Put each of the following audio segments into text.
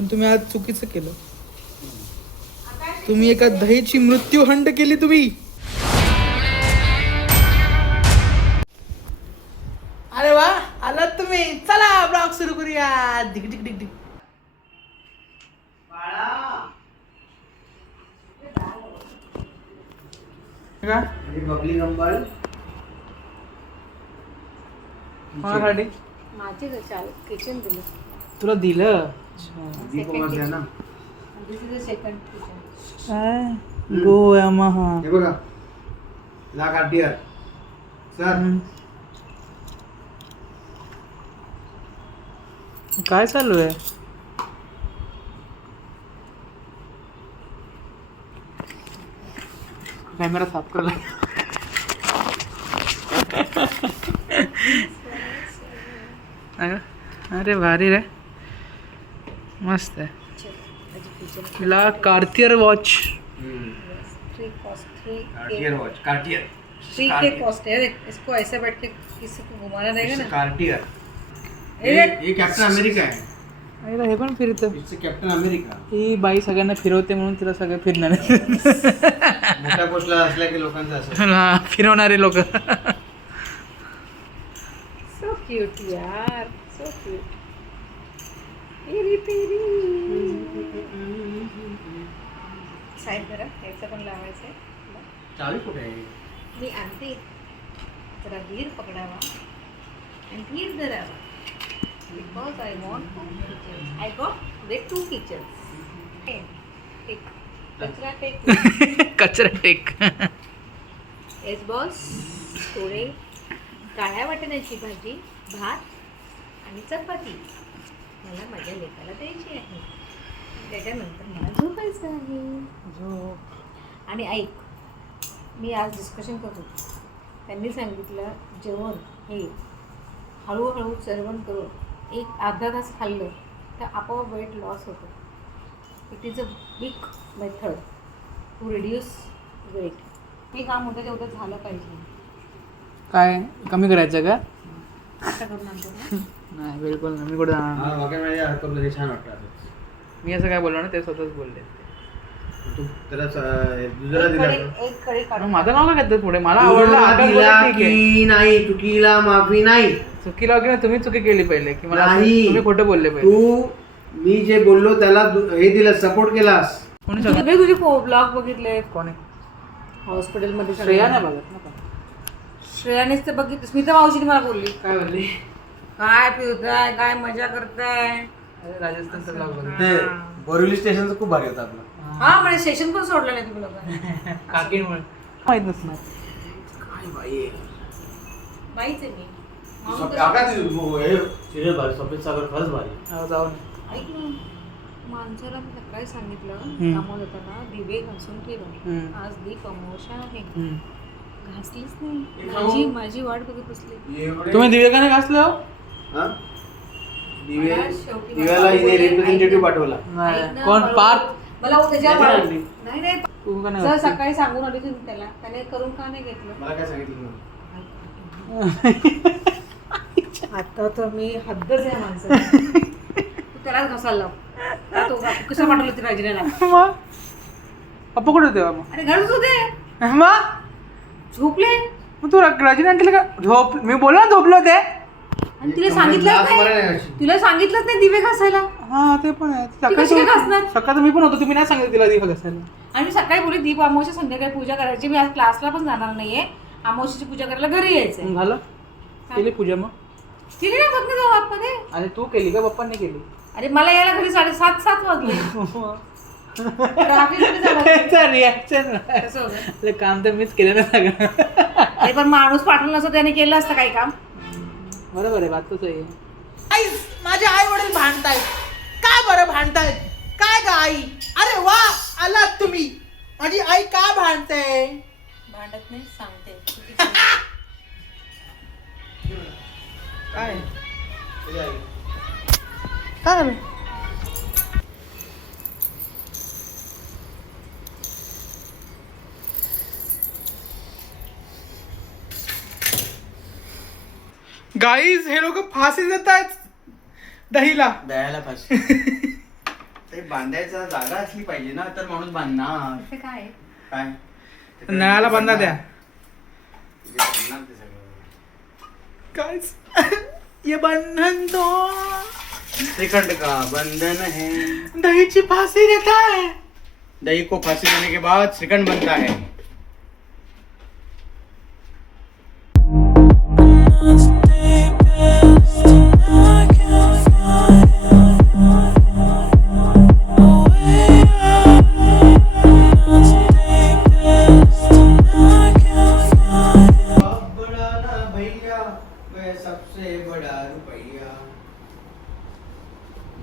पण तुम्ही आज चुकीचं केलं. तुम्ही एका दहीची मृत्यूहंड केली तुम्ही. अरे वा, आलात तुम्ही. चला ब्लॉग सुरू करूया. डिग डिग डिग डिग. बबली गंबल कोणासाठी? माझे किचन दिलं. तुला दिलं. ना this is the second kitchen. Go Yamaha. हे बघा ला कार्टियर सर. काय चालू आहे? कॅमेरा साफ करला. अरे भारी रे, मस्त आहे. ला Cartier watch. Cartier watch. Cartier 3K cost है. इसको ऐसे बैठ के किसी को घुमाना रहेगा ना. कार्टियर ए, ये कॅप्टन अमेरिका आहे. अरे हे पण फिरतं. It's captain America. ही बाई सगळ्यांना फिरवते म्हणून तिला सगळं फिरणार. मोठ्या पोस्टला असल्या की लोकांचं असं फिरवणारे लोक. सो क्यूट यार, so cute. Peri peri. Side करा, याचं पण लावायचं आहे. चावी कुठे आहे? मी आणते. जरा धीर पकडावा आणि धीर धरावा. Because I want two kitchens. I got the two kitchens. Take. कचरा टेक. कचरा टेक. Yes boss. थोडे काळ्या वाटण्याची भाजी, भात आणि चपाती मला माझ्या लेकाला द्यायची आहे. त्याच्यानंतर मला झोपायचं आहे. आणि ऐक, मी आज डिस्कशन करत होते. त्यांनी सांगितलं जेवण हे हळूहळू सेवन करून एक अर्धा तास खाल्लं तर आपोआप वेट लॉस होतं. It is a big method to reduce weight. हे काम उद्याच्या उद्या झालं पाहिजे. काय कमी करायचं का? आता करून आणतो ना. नाही बिलकुल नाही. मी कुठे जाणार नाही. हा वगैरे माझ्या हरकत हे छान वाटतं. मी असं काय बोललो ना, ते स्वतःच बोलले. तू त्याला दुसरा दिला एक कडे काढून माझं नाव काय घेतात पुढे? मला आवडलं. आकाश बोलला, ठीक आहे. की नाही चुकीला माफी नाही. चुकीला वगैरे तुम्ही चुकी केली पहिले की मला नाही. तुम्ही खोटं बोलले पहिले. तू मी जे बोललो त्याला हे दिलं, सपोर्ट केलास. कोणी सगळे सांगितलं? तुझे ब्लॉग बघितले कोणी? हॉस्पिटलमध्ये. श्रेया नाही बघत ना पण. श्रेयानेच ते बघितलं. स्मिता मावशीने मला बोलली, काय बोलली? काय पिवताय, काय मजा करताय. अरे राजस्थानचा ब्लॉग बघ. ते बोरिवली स्टेशनचं खूप भारी होतं आपलं. हा म्हणजे स्टेशन पण सोडलं नाही तुम्ही लोकांनी. काकींमुळे माहित नसणार. काय बाई बाईच आहे मी. म्हणून तर- सिरियल भारी. स्वप्नील सागर खरंच भारी. हो, जाऊन ऐक ना, माणसाला मी सकाळी सांगितलं हम्म. कामावर येताना दिवे घासून ठेवा. हम्म. आज दीप अमावस्या आहे. हम्म. घासलीच नाही. माझी वाट बघत बसली. तुम्ही दिवे का नाही घासले हो? हा? मला शेवटी दिव्याला हिने रिप्रेझेंटेटिव्ह पाठवला. ऐक ना, कोण? मला- पार्थ? मला उद्या त्याची आणली. नाही नाही तू का नाही जर घासली? सकाळी सांगून आली तुम्ही त्याने करून का नाही घेतलं. मला काय सांगितलं नाही. आता तर मी हद्दच आहे माणसं. तू त्यालाच घासायला लाव. आता तो कसं पाठवलं ती राजीनाला. मग पप्पा कुठे होते मग? अरे घरच होते, मग झोपले. मग तू राजीने आणली का? झोप. मी बोललो ना झोपलो ते. आणि तिला सांगितलंच नाही. तुला सांगितलंच नाही दिवे घासायला. हा ते पण आहे. ती कशी काय घासणार? सकाळी मी पण होतो. तुम्ही नाही सांगितलं तिला दिवा घासायला. आणि मी सकाळी बोलली दीप अमावस्या संध्याकाळी पूजा करायची. मी आज क्लासला पण जाणार नाहीये. अमावस्याची पूजा करायला घरी यायचंय. झालं? केली पूजा मग? तिने नाही बघ ना आतमध्ये. आणि तू केली का पप्पांनी केली? अरे मला यायला घरी 7:30 वाजले. ट्रॅफिकमध्ये जावं. रिॲक्शन कसं होतं? काम तर मीच केलं ना सगळं. अरे पण माणूस पाठवलं नसतं त्याने केलं असतं काही काम. बरोबर आहे. बात तर सही आहे. माझे आई वडील भांडतायत. का बरं भांडतायत? काय ग आई? अरे वा, आलात तुम्ही. माझी आई का भांडते? भांडत नाही, सांगते. काय काय झालं? गाईज हे लोक फाशी देत आहेत दहीला. द्यायला पाहिजे. बांधायचा जागा असली पाहिजे ना, तर माणूस बांधणार. इथे काय आहे? काय नळाला बांधा द्या. तिथे बांधणार ते सगळं. काय ये बंधन तो श्रीखंड का बंधन है, दहीची फाशी देता है. दही को फांसी देने के बाद श्रीखंड बनता है. बाप बड़ा ना भैया, वह सबसे बड़ा रुपया.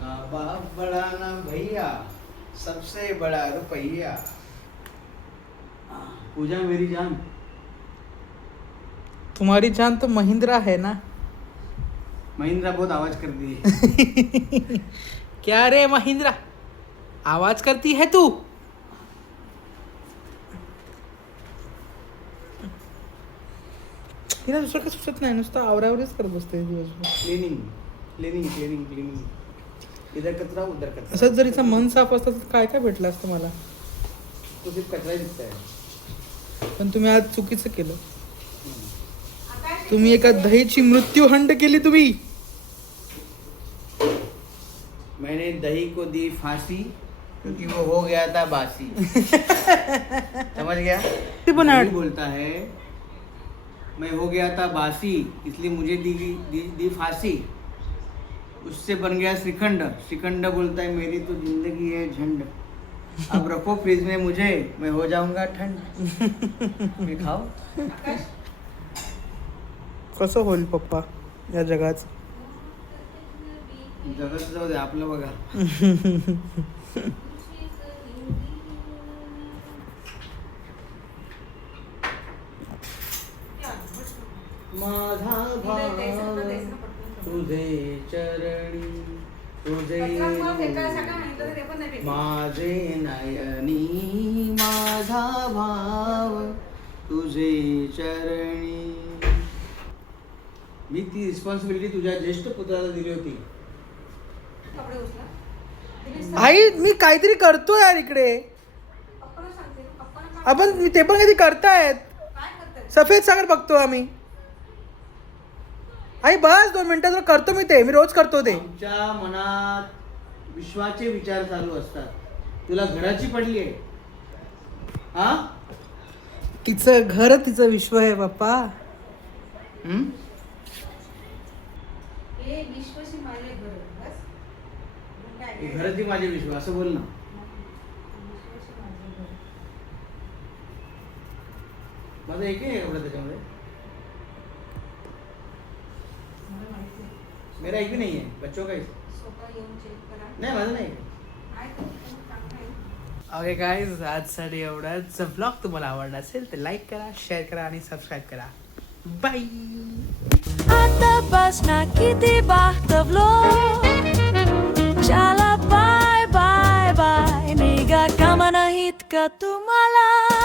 ना बाप बड़ा ना भैया, सबसे बड़ा रुपया. पूजा मेरी जान. तुम्हारी जान तो महिंद्रा है ना. महिंद्रा बहुत आवाज करती है. क्या रे महिंद्रा, आवाज करती है तू. तिला दुसरं काही सुचत नाही, नुसतं आवरावरीच करत बसते दिवसभर. Cleaning cleaning cleaning cleaning. इधर कचरा उधर कचरा. असंच जर हिचं मन साफ असतं तर काय काय भेटलं असतं मला. तो सिर्फ कचरा ही दिसता है. पण तुम्ही आज चुकीचं केलं. तुम्ही एका दहीची मृत्यू हंड केली तुम्ही. मैंने दही को दी फांसी क्योंकि वो हो गया था बासी. समझ गया. ते पण दही आठ. बोलता है मैं हो गया था बासी, इसलिए मुझे दी फांसी. उससे बन गया श्रीखंड. श्रीखंड बोलता है मेरी तो जिंदगी है झंड. अब रखो फ्रिज में मुझे, मैं हो जाऊंगा ठंड. फिर खाओ. कसं होईल पप्पा या जगात. जगत जाऊ दे, आपलं बघा. माझा भाव तुझे चरणी, तुझे माझे नयनी. माझा भाव तुझे चरणी. मी ती रिस्पॉन्सिबिलिटी तुझ्या ज्येष्ठ पुत्राला दिली होती. आई मी काहीतरी करतोय यार इकडे. आपण ते पण काहीतरी करतायत. सफेद सागर बघतो आम्ही. आई बस 2 मिनिटं करतो मी ते. मी रोज करतो ते. आमच्या मनात विश्वाचे विचार चालू असतात. तुला घराची पडली आहे. हा, तिचं घर तिचं विश्व आहे पप्पा. घराची माझे विश्व असं बोल ना. माझा एक आहे एवढा त्याच्यामध्ये. मेरा एक भी नहीं है. बच्चों का नाही, माझं नाही. ओके गाईज, आजसाठी एवढाच. ब्लॉग तुम्हाला आवडला असेल तर लाईक करा, शेअर करा आणि सबस्क्राईब करा. बाय. आता बसना किती बाhtavlo. चला बाय बाय बाय. निघा कामा नाहीत का तुम्हाला.